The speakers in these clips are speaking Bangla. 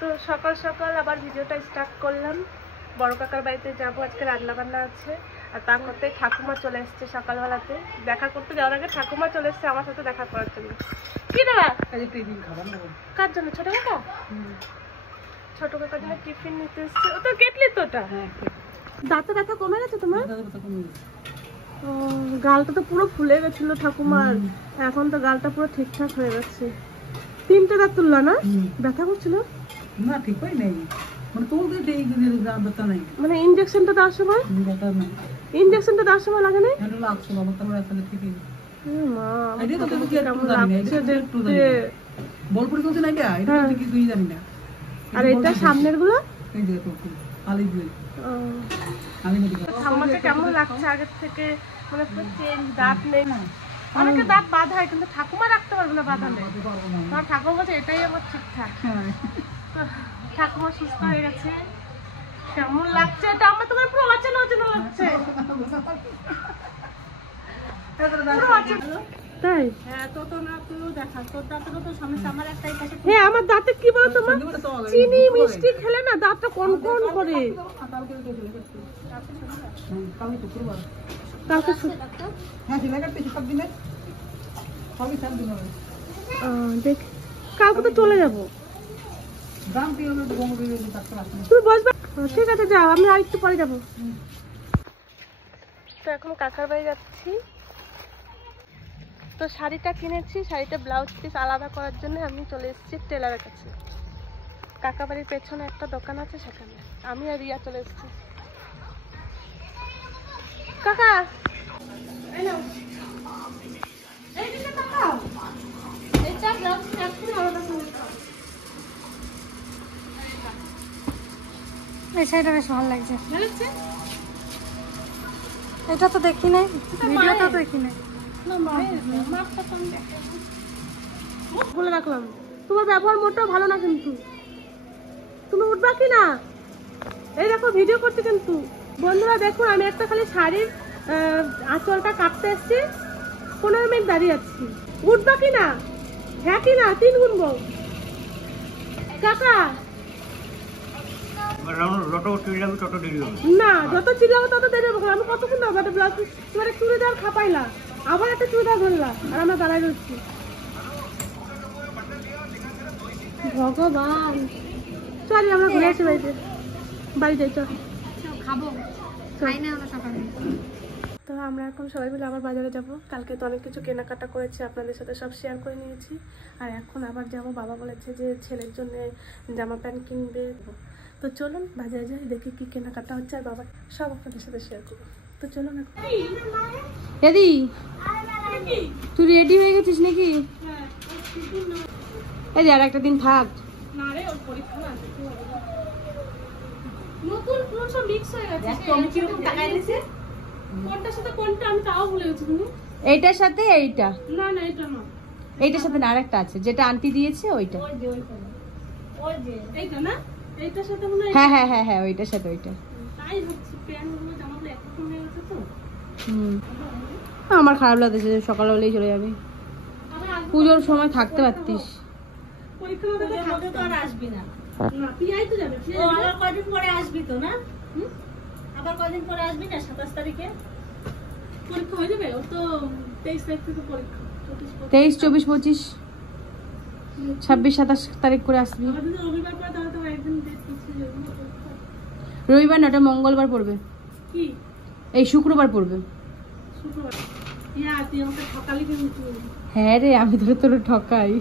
তো সকাল সকাল আবার ভিডিওটা স্টার্ট করলাম। বড় কাকার বাড়িতে যাবো, আজকে রান্না বান্না আছে। আর তার মধ্যে ঠাকুমা চলে এসছে সকালবেলাতে। দেখা করতে যাওয়ার আগে ঠাকুমা চলে এসছে আমার সাথে দেখা করার জন্য। কি দাদা কার জন্য? ছোট কাকা? ছোট কাকার জন্য টিফিন নিতে এসছে। ও তো কেটলি তো ওটা। দাঁতে ব্যথা কমে গেছে তোমার? গালটা তো পুরো ফুলে গেছিল ঠাকুমার, এখন তো গালটা পুরো ঠিকঠাক হয়ে গেছে। 3টে দাঁত তুললা না? ব্যথা করছিল না? ঠিক হয় নাই মানে তোমাদের এই ব্যথা নাই মানে ইনজেকশনটা দেওয়ার সময়? ব্যথা নাই। ইনজেকশনটা দেওয়ার সময় লাগে না? এটা লাগছে বাবা, তোমার আসলে ঠিকই মা এটা তো তুমি কি একটু জানি না, এটা একটু জানি না। বলপুরি কোথায় নাই এটা? এটা তো কিছুই জানি না। আর এটা সামনের গুলো এই যে তো আলি দিয়ে আমি না দিই। আমাকে কেমন লাগছে আগের থেকে, মানে পুরো চেঞ্জ, দাঁত নেই। অনেকে দাঁত বাঁধা হয় কিন্তু ঠাকুমা রাখতে পারবে না বাঁধালে। কারণ ঠাকুমা বলছে এটাই আমার ঠিকঠাক। ঠাকুমা সুস্থ হয়ে গেছে। কেমন লাগছে এটা? আমার তোমার পুরো অচেনা অচেনা লাগছে। তাই? হ্যাঁ, আমার দাঁতে কি বলো তোমার, চিনি মিষ্টি খেলে না দাঁতটা কনকন করে। দেখ, কালকে তো চলে যাবো। তুমি বসবে? ঠিক আছে যাও, আমি আর একটু পরে যাবো। তো এখন কাকার বাড়ি যাচ্ছি। তো শাড়িটা কিনেছি, শাড়িতে ব্লাউজ পিস আলাদা করার জন্য আমি চলে এসেছি টেলারের কাছে। কাকা বাড়ির পেছনে একটা দোকান আছে, সেখানে আমি আর রিয়া চলে এসেছি। কাকা এই শাড়িটা বেশ ভালো লাগছে। এটা তো দেখি নাই, ভিডিওটা তো দেখি নাই। বলে রাখলাম, তোমার ব্যবহার মোটেও ভালো না কিন্তু। তুমি উঠবা কি না? এই দেখো ভিডিও করতে কিন্তু। বন্ধুরা দেখুন, আমি একটা খালি শাড়ির আঁচলটা কাটতে এসছি, 15 মিনিট দাঁড়িয়ে আছি। উঠবা কি না? হ্যাঁ কি না? 3 গুনবো। কাকা না, যত চিল্লাবো তত দেরি হবে। আমি কতক্ষণ দেবো একটা ব্লাউজ? তোমার চুড়িদার খাপাইলা, আবার একটা চুড়িদার ধরলা, আর আমরা দাঁড়াই রয়েছি। ভগবান, চল আমরা ঘুরে আসি বাড়িতে। বাড়ি যাই, চল খাবো, খাই না আমরা সকালে। তো আমরা এখন সবাই মিলে আবার বাজারে যাব। কালকে তো অনেক কিছু কেনাকাটা করেছি, আপনাদের সাথে সব শেয়ার করে নিয়েছি। আর এখন আবার যাবো, বাবা বলেছে যে ছেলের জন্য জামা প্যান্ট কিনবে। তো চলুন বাজারে যাই, দেখি কি কেনাকাটা হচ্ছে, আর বাবা সব আপনাদের সাথে শেয়ার করবো। তো চলুন। এদি, তুই রেডি হয়ে গেছিস নাকি? এই যে আর একটা দিন থাক। না রে, ওর পরীক্ষা আছে, কি হবে? নতুন পুরো সব মিক্স হয়ে গেছে। আমি কিরকম টাকা এনেছে, কোনটার সাথে কোনটা আমি তাও ভুলে গেছি। তুমি এইটার সাথে এইটা? না না, এটা না। এইটার সাথে না, আরেকটা আছে যেটা আন্টি দিয়েছে, ওইটা। ওই যে এইটা না, এইটার সাথে মনে হয়। হ্যাঁ হ্যাঁ হ্যাঁ হ্যাঁ, ওইটার সাথে ওইটা। তাই হচ্ছে, প্যান্টগুলো জামাগুলো একরকম হয়ে গেছে তো। আমার খারাপ লাগতেছে, সকাল হলেই চলে যাবি। পুজোর সময় থাকতে পারতিস। পরীক্ষা মধ্যে তো আর আসবি না। না, পিয়াই তো যাবে। ও আবার কয়দিন পরে আসবি তো না? আবার কয়দিন পরে আসবি না? 27 তারিখে পরীক্ষা হয়ে যাবে। ও তো 23 তারিখ থেকে পরীক্ষা। 23, 24, 25, 26, 27 তারিখ করে আসবি। রবিবার পরে তাহলে তো একদিন ডেট পিছিয়ে যাবে। রবিবার না, ওটা মঙ্গলবার পড়বে। কি? এই শুক্রবার পড়বে। শুক্রবার? ইয়া, তুই আমাকে ঠকালি কিন্তু। হ্যাঁ রে, আমি তোর ঠকাই।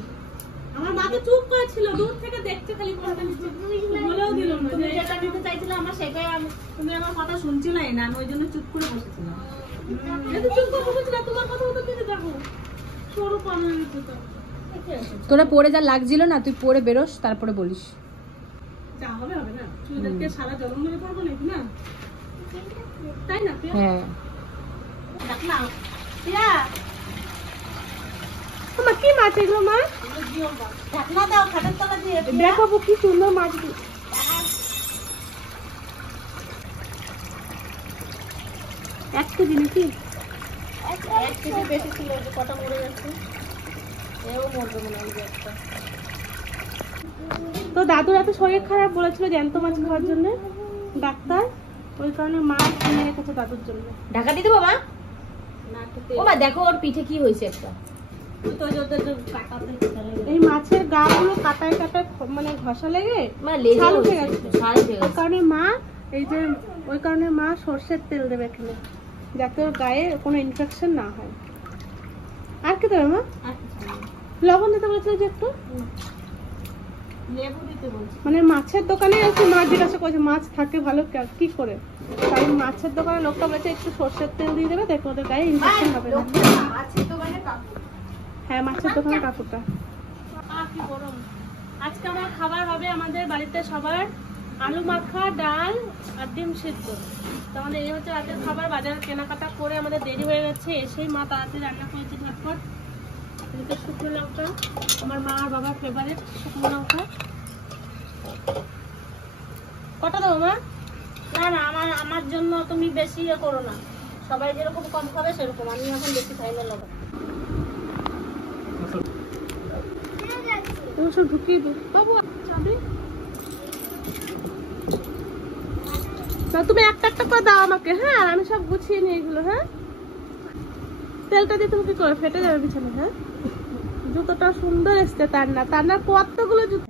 আমার মা তো চুপ করেছিল, দূর থেকে দেখতে খালি কোনটা নিচ্ছে, বলেও দিল না। তুমি যেটা নিতে চাইছিলে আমার সেটাই, তুমি আমার কথা শুনছিলাই না, আমি ওই জন্য চুপ করে বসেছিলাম। এত চুপ করে বসেছিলাম, তোমার কথা মতো দিতে দেখো সরু পান হয়ে গেছে তো। তোরা পরে যা লাগছিল না, তুই পরে বেরোস, তারপরে বলিস। যা হবে হবে না, চুড়িদারকে সারা জন্ম ধরে পড়বো নাকি না? তাই না? হ্যাঁ, দেখ না প্রিয়া, তোমার কি মাছ এগুলো? মা ঢাকনা দাও, খাটের তলা দিয়ে দেখাবো কি সুন্দর মাছ। 1 কেজি নাকি? 1 কেজি বেশি ছিল, কটা মরে যাচ্ছে। এও মরবে মনে হয় একটা। তো দাদুর এত শরীর খারাপ, বলেছিল জ্যান্ত মাছ খাওয়ার জন্য ডাক্তার, ওই কারণে মাছ কিনে রেখেছে দাদুর জন্য। ঢাকা দিয়ে দেবো মা? ও মা দেখো ওর পিঠে কি হয়েছে একটা। এই মাছের গা গুলো কাটায় কাটায় মানে ঘষা লেগে মা লেগে ছাল উঠে গেছে, গেছে। ছাল উঠে ওই গেছে। কারণে মা এই যে ওই কারণে মা সর্ষের তেল দেবে এখানে, যাতে ওর গায়ে কোনো ইনফেকশন না হয়। আর কি দেবে মা? লবণ দিতে বলেছিল যে একটু, লেবু দিতে বলছি। মানে মাছের দোকানে আর কি মা জিজ্ঞাসা করছে মাছ থাকে ভালো কি করে, কারণ মাছের দোকানে লোকটা বলেছে একটু সর্ষের তেল দিয়ে দেবে, দেখো ওদের গায়ে ইনফেকশন হবে না। হ্যাঁ মাছের দোকানে কাকুটা। কি গরম। আজকে আমার খাবার হবে আমাদের বাড়িতে সবার আলু মাখা, ডাল আর ডিম সিদ্ধ। তো আমাদের এই হচ্ছে রাতের খাবার। বাজার কেনাকাটা করে আমাদের দেরি হয়ে গেছে, এসেই মা তাড়াতাড়ি রান্না করেছে ঝটপট। এদিকে শুকনো লঙ্কা, আমার মা আর বাবার ফেভারিট শুকনো লঙ্কা। কটা দেবো মা? না না, আমার জন্য তুমি বেশি ইয়ে করো না, সবাই যেরকম কম খাবে সেরকম, আমি এখন বেশি খাই না লবণ। তুমি সব ঢুকিয়ে দিই বাবু চাবি। না তুমি একটা একটা করে দাও আমাকে, হ্যাঁ, আর আমি সব গুছিয়ে নিই এগুলো। হ্যাঁ, তেলটা দিয়ে তুমি কি করে, ফেটে যাবে বিছানা। হ্যাঁ, জুতোটা সুন্দর এসছে তার না কতগুলো জুতো।